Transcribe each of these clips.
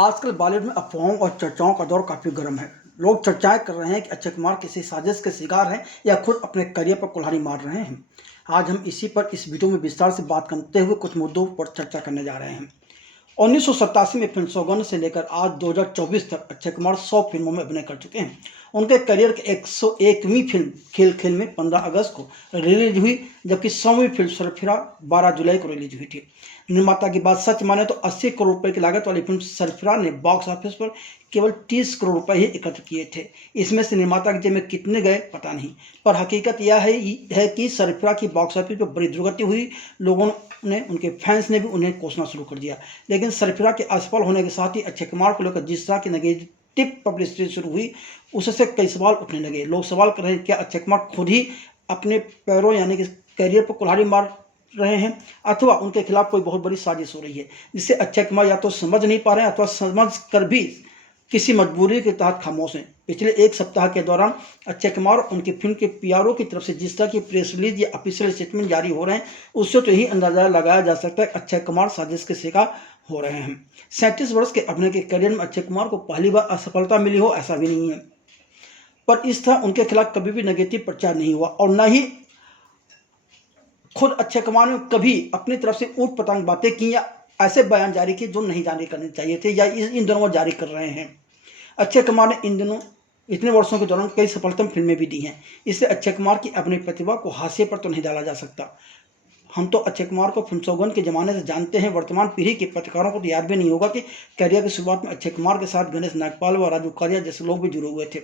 आजकल बॉलीवुड में अफवाहों और चर्चाओं का दौर काफ़ी गर्म है। लोग चर्चाएं कर रहे हैं कि अक्षय कुमार किसी साजिश के शिकार हैं या खुद अपने करियर पर कुल्हाड़ी मार रहे हैं। आज हम इसी पर इस वीडियो में विस्तार से बात करते हुए कुछ मुद्दों पर चर्चा करने जा रहे हैं। 1987 में फिल्म सौगंध से लेकर आज 2024 तक अक्षय कुमार 100 फिल्मों में अभिनय कर चुके हैं। उनके करियर की 101वीं फिल्म खेल खेल में 15 अगस्त को रिलीज हुई, जबकि 100वीं फिल्म सरफिरा 12 जुलाई को रिलीज हुई थी। निर्माता की बात सच माने तो 80 करोड़ रुपए की लागत वाली फिल्म सरफिरा ने बॉक्स ऑफिस पर केवल 30 करोड़ रुपए ही एकत्र किए थे। इसमें से निर्माता के जेब में कितने गए पता नहीं, पर हकीकत यह है कि सरफिरा की बॉक्स ऑफिस पर बड़ी दुर्गति हुई। लोगों ने, उनके फैंस ने भी उन्हें कोसना शुरू कर दिया। लेकिन सरफिरा के असफल होने के साथ ही अक्षय कुमार को लेकर जिस तरह की नेगेटिव पब्लिसिटी शुरू हुई, उससे कई सवाल उठने लगे। लोग सवाल कर रहे हैं, क्या अक्षय कुमार खुद ही अपने पैरों यानी कि करियर पर कुल्हाड़ी मार रहे हैं, अथवा उनके खिलाफ कोई बहुत बड़ी साजिश हो रही है, जिससे अक्षय कुमार या तो समझ नहीं पा रहे हैं अथवा समझ कर भी किसी मजबूरी के तहत खामोश हैं। पिछले एक सप्ताह के दौरान अक्षय कुमार और उनकी फिल्म के पीआरओ की तरफ से जिस तरह की प्रेस रिलीज या ऑफिशियल स्टेटमेंट जारी हो रहे हैं, उससे तो यही अंदाजा लगाया जा सकता है कि अक्षय कुमार साजिश के शिकार हो रहे हैं। 37 वर्ष के अभिनय के करियर में अक्षय कुमार को पहली बार असफलता मिली हो ऐसा भी नहीं है, पर इस तरह उनके खिलाफ कभी भी नेगेटिव प्रचार नहीं हुआ और न ही खुद अक्षय कुमार ने कभी अपनी तरफ से ऊट पटांग बातें की या ऐसे बयान जारी किए जो नहीं जारी करने चाहिए थे या इन दिनों वो जारी कर रहे हैं। अक्षय कुमार ने इन दिनों इतने वर्षों के दौरान कई सफलतम फिल्में भी दी हैं, इसलिए अक्षय कुमार की अपनी प्रतिभा को हाशिए पर तो नहीं डाला जा सकता। हम तो अक्षय कुमार को फिल्म सौगंध के ज़माने से जानते हैं। वर्तमान पीढ़ी के पत्रकारों को तो याद भी नहीं होगा कि करियर की शुरुआत में अक्षय कुमार के साथ गणेश नागपाल व राजू कालिया जैसे लोग भी जुड़े हुए थे।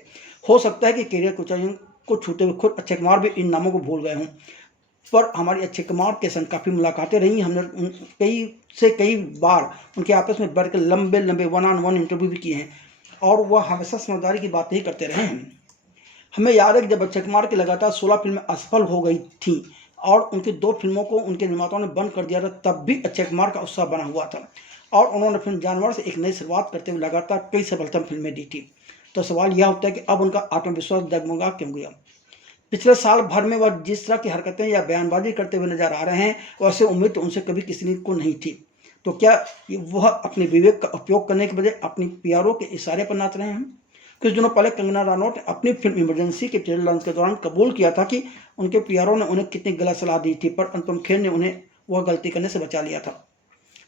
हो सकता है कि करियर की ऊंचाइयों को छूते हुए खुद अक्षय कुमार भी इन नामों को भूल गए हों, पर हमारी अक्षय कुमार के संग काफ़ी मुलाकातें रही। हमने कई बार उनके आपस में बैठ कर लंबे 1-on-1 इंटरव्यू भी किए हैं और वह हमेशा समझदारी की बातें ही करते रहे हैं। हमें याद है कि जब अक्षय कुमार की लगातार 16 फिल्में असफल हो गई थीं और उनकी 2 फिल्मों को उनके निर्माताओं ने बंद कर दिया था, तब भी अक्षय कुमार का उत्साह बना हुआ था और उन्होंने फिल्म जानवर से एक नई शुरुआत करते हुए लगातार कई सफलतम फिल्में दी थी। तो सवाल यह होता है कि अब उनका आत्मविश्वास डगमगा क्यों गया। पिछले साल भर में वह जिस तरह की हरकतें या बयानबाजी करते हुए नजर आ रहे हैं, वैसे उम्मीद तो उनसे कभी किसी को नहीं थी। तो क्या वह अपने विवेक का उपयोग करने के बजाय अपनी पीआरओ के इशारे पर नाच रहे हैं? कुछ दिनों पहले कंगना रनौत ने अपनी फिल्म इमरजेंसी के ट्रेलर लॉन्च के दौरान कबूल किया था कि उनके पीआरओ ने उन्हें कितनी गलत सलाह दी थी, पर अनुपम खेर ने उन्हें वह गलती करने से बचा लिया था।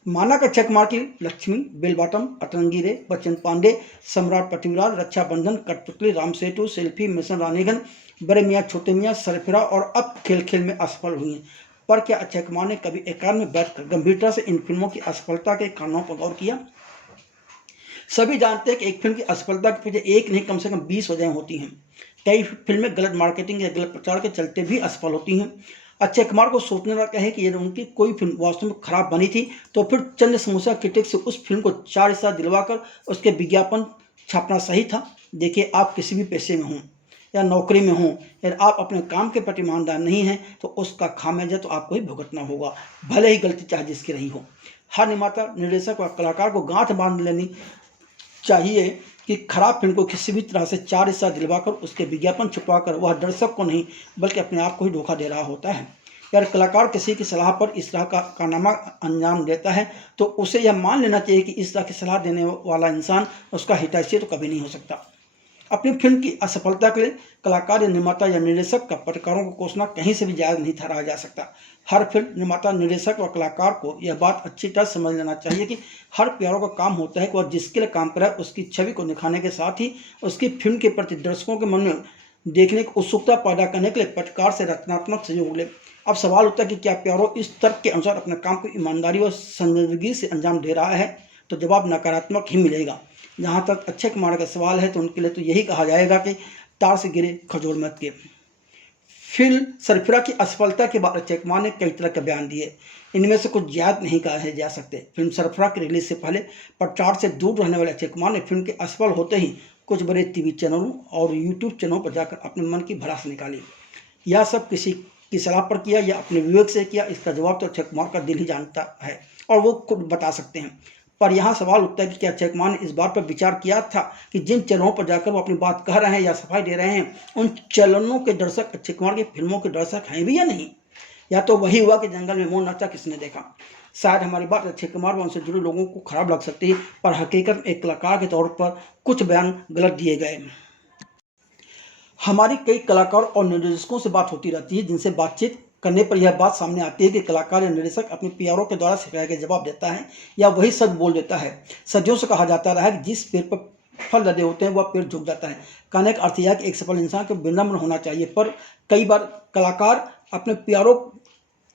माना कि अक्षय कुमार की लक्ष्मी, बेल बॉटम, अतरंगी रे, बच्चन पांडे, सम्राट पृथ्वीराज, रक्षाबंधन, कठपुतली, राम सेतु, सेल्फी, मिशन रानीगंज, बड़े मियाँ छोटे मियाँ, सरफिरा और अब खेल खेल में असफल हुई हैं। पर क्या अक्षय कुमार ने कभी एकांत में बैठकर गंभीरता से इन फिल्मों की असफलता के कारणों पर गौर किया? सभी जानते हैं कि एक फिल्म की असफलता के पीछे एक नहीं कम से कम 20 वजहें होती हैं। कई फिल्में गलत मार्केटिंग या गलत प्रचार के चलते भी असफल होती हैं। अक्षय कुमार को सोचने लगा है कि यदि उनकी कोई फिल्म वास्तव में खराब बनी थी तो फिर चंद समोसा क्रिटिक से उस फिल्म को 4 हिस्सा दिलवाकर उसके विज्ञापन छापना सही था। देखिए, आप किसी भी पेशे में हों या नौकरी में हों, यदि आप अपने काम के प्रति ईमानदार नहीं हैं तो उसका खामियाजा तो आपको ही भुगतना होगा, भले ही गलती चाहे जिसकी रही हो। हर निर्माता, निर्देशक और कलाकार को गांठ बांध लेनी चाहिए कि खराब फिल्म को किसी भी तरह से 4 हिस्सा दिलवाकर उसके विज्ञापन छुपवाकर वह दर्शक को नहीं बल्कि अपने आप को ही धोखा दे रहा होता है। यार, कलाकार किसी की सलाह पर इस तरह का कारनामा अंजाम देता है तो उसे यह मान लेना चाहिए कि इस तरह की सलाह देने वाला इंसान उसका हितैषी तो कभी नहीं हो सकता। अपनी फिल्म की असफलता के लिए कलाकार या निर्माता या निर्देशक का पत्रकारों को कोसना कहीं से भी जायज़ नहीं ठहराया जा सकता। हर फिल्म निर्माता, निर्देशक और कलाकार को यह बात अच्छी तरह समझ लेना चाहिए कि हर पीआरओ का काम होता है कि वह जिसके लिए काम करे उसकी छवि को निखारने के साथ ही उसकी फिल्म के प्रति दर्शकों के मन में देखने की उत्सुकता पैदा करने के लिए पत्रकार से रचनात्मक सहयोग ले। अब सवाल उठता है कि क्या पीआरओ इस तर्क के अनुसार अपने काम को ईमानदारी और संजीदगी से अंजाम दे रहा है? तो जवाब नकारात्मक ही मिलेगा। जहाँ तक अक्षय कुमार का सवाल है तो उनके लिए तो यही कहा जाएगा कि तार से गिरे खजूर मत के। फिल्म सरफिरा की असफलता के बाद अक्षय कुमार ने कई तरह के बयान दिए। इनमें से कुछ ज्यादा नहीं कहे जा सकते। फिल्म सरफिरा की रिलीज से पहले प्रचार से दूर रहने वाले अक्षय कुमार ने फिल्म के असफल होते ही कुछ बड़े टीवी चैनलों और यूट्यूब चैनलों पर जाकर अपने मन की भड़ास निकाली। यह सब किसी की सलाह पर किया या अपने विवेक से किया, इसका जवाब तो अक्षय कुमार का दिल ही जानता है और वो खुद बता सकते हैं। पर यहाँ सवाल उठता है कि क्या अक्षय कुमार ने इस बात पर विचार किया था कि जिन चैनलों पर जाकर वो अपनी बात कह रहे हैं या सफाई दे रहे हैं, उन चैनलों के दर्शक अक्षय कुमार की फिल्मों के दर्शक हैं भी या नहीं? या तो वही हुआ कि जंगल में मोर नाचा किसने देखा। शायद हमारी बात अक्षय कुमार व उनसे जुड़े लोगों को खराब लग सकती है, पर हकीकत में एक कलाकार के तौर पर कुछ बयान गलत दिए गए। हमारी कई कलाकार और निर्देशकों से बात होती रहती है, जिनसे बातचीत करने पर यह बात सामने आती है कि कलाकार या निर्देशक अपने पीआरओ के द्वारा सिखाए गए जवाब देता है या वही सच बोल देता है। सदियों से कहा जाता रहा है कि जिस पेड़ पर फल लदे होते हैं वह पेड़ झुक जाता है। कहने का अर्थ यह है कि एक सफल इंसान को विनम्र होना चाहिए, पर कई बार कलाकार अपने पीआरओ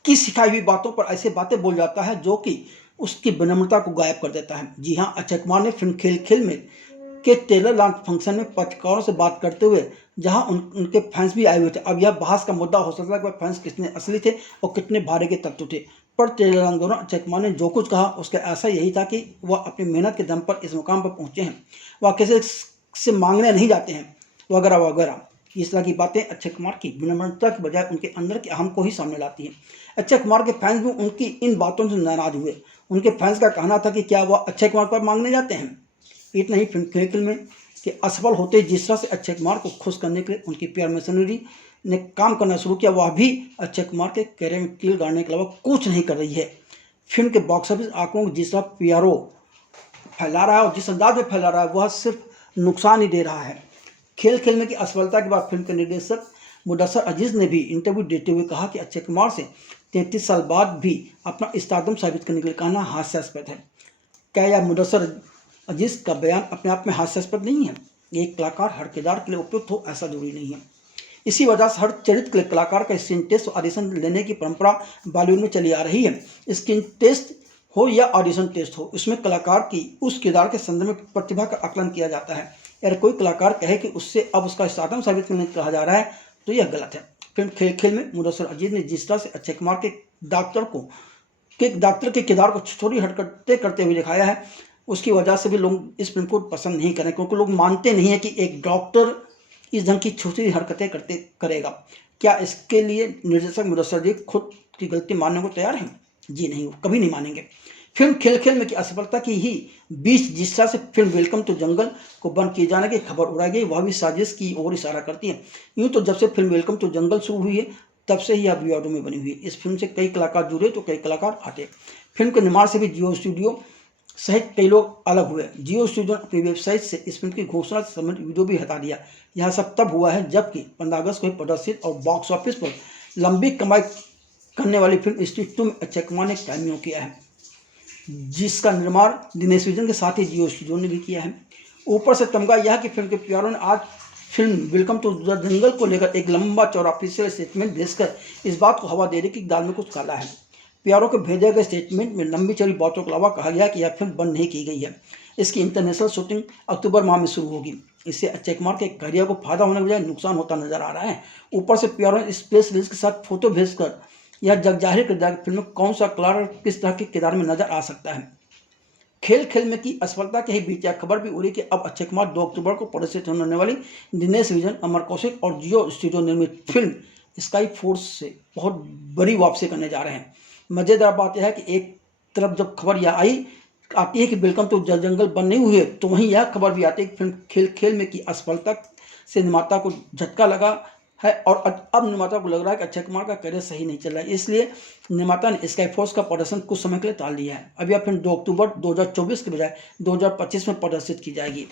की सिखाई हुई बातों पर ऐसे बातें बोल जाता है जो कि उसकी विनम्रता को गायब कर देता है। जी हाँ, अक्षय कुमार ने फिल्म खेल खेल में के ट्रेलर लॉन्च फंक्शन में पत्रकारों से बात करते हुए जहां उनके फैंस भी आए हुए थे। अब यह बहस का मुद्दा हो सकता है कि वह फैंस कितने असली थे और कितने भारे के तत्व थे, पर ट्रेलर लॉन्च दौरान अक्षय कुमार ने जो कुछ कहा उसका ऐसा यही था कि वह अपनी मेहनत के दम पर इस मुकाम पर पहुंचे हैं, वह किसी से मांगने नहीं जाते हैं वगैरह वगैरह। इस तरह की बातें अक्षय कुमार की विनम्रता की बजाय उनके अंदर के अहम को ही सामने लाती हैं। अक्षय कुमार के फैंस भी उनकी इन बातों से नाराज हुए। उनके फैंस का कहना था कि क्या वह अक्षय कुमार पर मांगने जाते हैं। इतना ही फिल्म में कि असफल होते जिस तरह से अक्षय कुमार को खुश करने के लिए उनकी पीआर मशीनरी ने काम करना शुरू किया, वह भी अक्षय कुमार के कैरियर में कील गाड़ने के अलावा कुछ नहीं कर रही है। फिल्म के बॉक्स ऑफिस आंकड़ों को जिस तरह पीआरओ फैला रहा है और जिस अंदाज में फैला रहा है वह सिर्फ नुकसान ही दे रहा है। खेल खेल में की असफलता के बाद फिल्म के निर्देशक मुदस्सर अजीज ने भी इंटरव्यू देते हुए कहा कि अक्षय कुमार से 33 साल बाद भी अपना स्टारडम साबित करने के लिए कहना हास्यास्पद है। क्या यह मुदस्सर अजीज का बयान अपने आप में हास्यास्पद नहीं है? एक कलाकार हर किरदार के लिए उपयुक्त हो ऐसा जरूरी नहीं है। इसी वजह से हर चरित्र के लिए कलाकार का स्क्रीन टेस्ट और ऑडिशन लेने की परंपरा बॉलीवुड में चली आ रही है। स्क्रीन टेस्ट हो या ऑडिशन टेस्ट हो, इसमें कलाकार की उस किरदार के संदर्भ में प्रतिभा का आकलन किया जाता है। अगर कोई कलाकार कहे कि उससे अब उसका स्टारडम साबित करने कहा जा रहा है तो यह गलत है। फिल्म खेल खेल में मुदस्सर अजीज ने जिस तरह से अक्षय कुमार के डॉक्टर के किरदार को छोटी हरकतें करते हुए दिखाया है, उसकी वजह से भी लोग इस फिल्म को पसंद नहीं करें, क्योंकि लोग मानते नहीं है कि एक डॉक्टर इस ढंग की छोटी हरकतें करेगा। क्या इसके लिए निर्देशक मुदस्सर अजीज खुद की गलती मानने को तैयार हैं? जी नहीं, वो कभी नहीं मानेंगे। फिल्म खेल खेल में की असफलता की ही बीच जिस तरह से फिल्म वेलकम टू जंगल को बंद किए जाने की खबर उड़ाई गई, वह भी साजिश की ओर इशारा करती है। यूँ तो जब से फिल्म वेलकम टू जंगल शुरू हुई है तब से ही यह विवादों में बनी हुई है। इस फिल्म से कई कलाकार जुड़े तो कई कलाकार हटे। फिल्म के निर्माण से भी जियो स्टूडियो सहित कई लोग अलग हुए। जियो स्टूडियो ने अपनी वेबसाइट से इस फिल्म की घोषणा से संबंधित वीडियो भी हटा दिया। यह सब तब हुआ है जबकि 15 अगस्त को प्रदर्शित और बॉक्स ऑफिस पर लंबी कमाई करने वाली फिल्म स्ट्रीट 2 में अक्षय कुमार ने कैमियो किया है, जिसका निर्माण दिनेश विजन के साथ ही जियो स्टूडियो ने भी किया है। ऊपर से तमगा यह कि फिल्म के पीआरओ ने आज film Welcome to the Jungle को लेकर एक लंबा चौड़ा ऑफिशियल स्टेटमेंट भेजकर इस बात को हवा दे दी कि दाल में कुछ काला है। पीआरओ को भेजे गए स्टेटमेंट में लंबी चौड़ी बातों के अलावा कहा गया कि यह फिल्म बंद नहीं की गई है। इसकी इंटरनेशनल शूटिंग अक्टूबर माह में शुरू होगी। इससे अक्षय कुमार के करियर को फायदा होने के बजाय नुकसान होता नजर आ रहा है। ऊपर से पीआरओ ने इस प्रेस रिलीज के साथ फोटो भेजकर यह जगजाहिर कर दिया कि फिल्म में कौन सा कलाकार किस तरह के किरदार में नजर आ सकता है। खेल खेल में की असफलता के ही बीच यह खबर भी उड़ी कि अब अक्षय कुमार 2 अक्टूबर को प्रदर्शित होने वाली दिनेश विजन, अमर कौशिक और जियो स्टूडियो निर्मित फिल्म स्काई फोर्स से बहुत बड़ी वापसी करने जा रहे हैं। मज़ेदार बात यह है कि एक तरफ जब खबर यह आती है कि वेलकम टू जंगल बंद नहीं हुई है, तो वहीं यह खबर भी आती है कि फिल्म खेल खेल में की असफलता से निर्माता को झटका लगा है और अब निर्माता को लग रहा है कि अक्षय कुमार का करियर सही नहीं चल रहा है। इसलिए निर्माता ने स्काई फोर्स का प्रदर्शन कुछ समय के लिए टाल दिया है। अब यह फिल्म 2 अक्टूबर 2024 के बजाय 2025 में प्रदर्शित की जाएगी।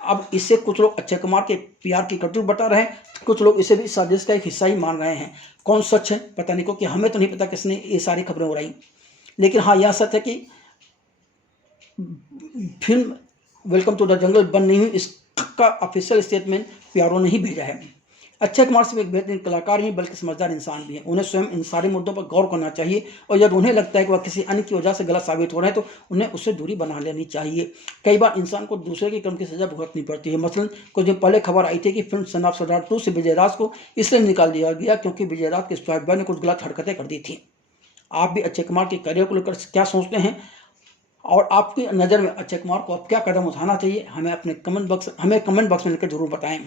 अब इससे कुछ लोग अक्षय कुमार के पीआर की करतूत बता रहे हैं, कुछ लोग इसे भी साजिश का एक हिस्सा ही मान रहे हैं। कौन सच है पता नहीं, क्योंकि हमें तो नहीं पता किसने ये सारी खबरें उड़ाई। लेकिन हाँ, यह सच है कि film Welcome to the Jungle बंद नहीं हुई, इसका ऑफिशियल स्टेटमेंट पीआरओ ने ही भेजा है। अक्षय कुमार सिर्फ एक बेहतरीन कलाकार ही बल्कि समझदार इंसान भी है। उन्हें स्वयं इन सारे मुद्दों पर गौर करना चाहिए और जब उन्हें लगता है कि वह किसी अन्य की वजह से गलत साबित हो रहे हैं तो उन्हें उससे दूरी बना लेनी चाहिए। कई बार इंसान को दूसरे के कर्म की सजा भुगतनी पड़ती है। मसलन कुछ दिन पहले खबर आई थी कि फिल्म सन ऑफ सरदार 2 से विजय राज को इसलिए निकाल दिया गया क्योंकि विजय राज के स्क्वाड बॉय ने कुछ गलत हरकतें कर दी थी। आप भी अक्षय कुमार के करियर को लेकर क्या सोचते हैं और आपकी नज़र में अक्षय कुमार को अब क्या कदम उठाना चाहिए, हमें कमेंट बॉक्स में लिखकर जरूर बताएं।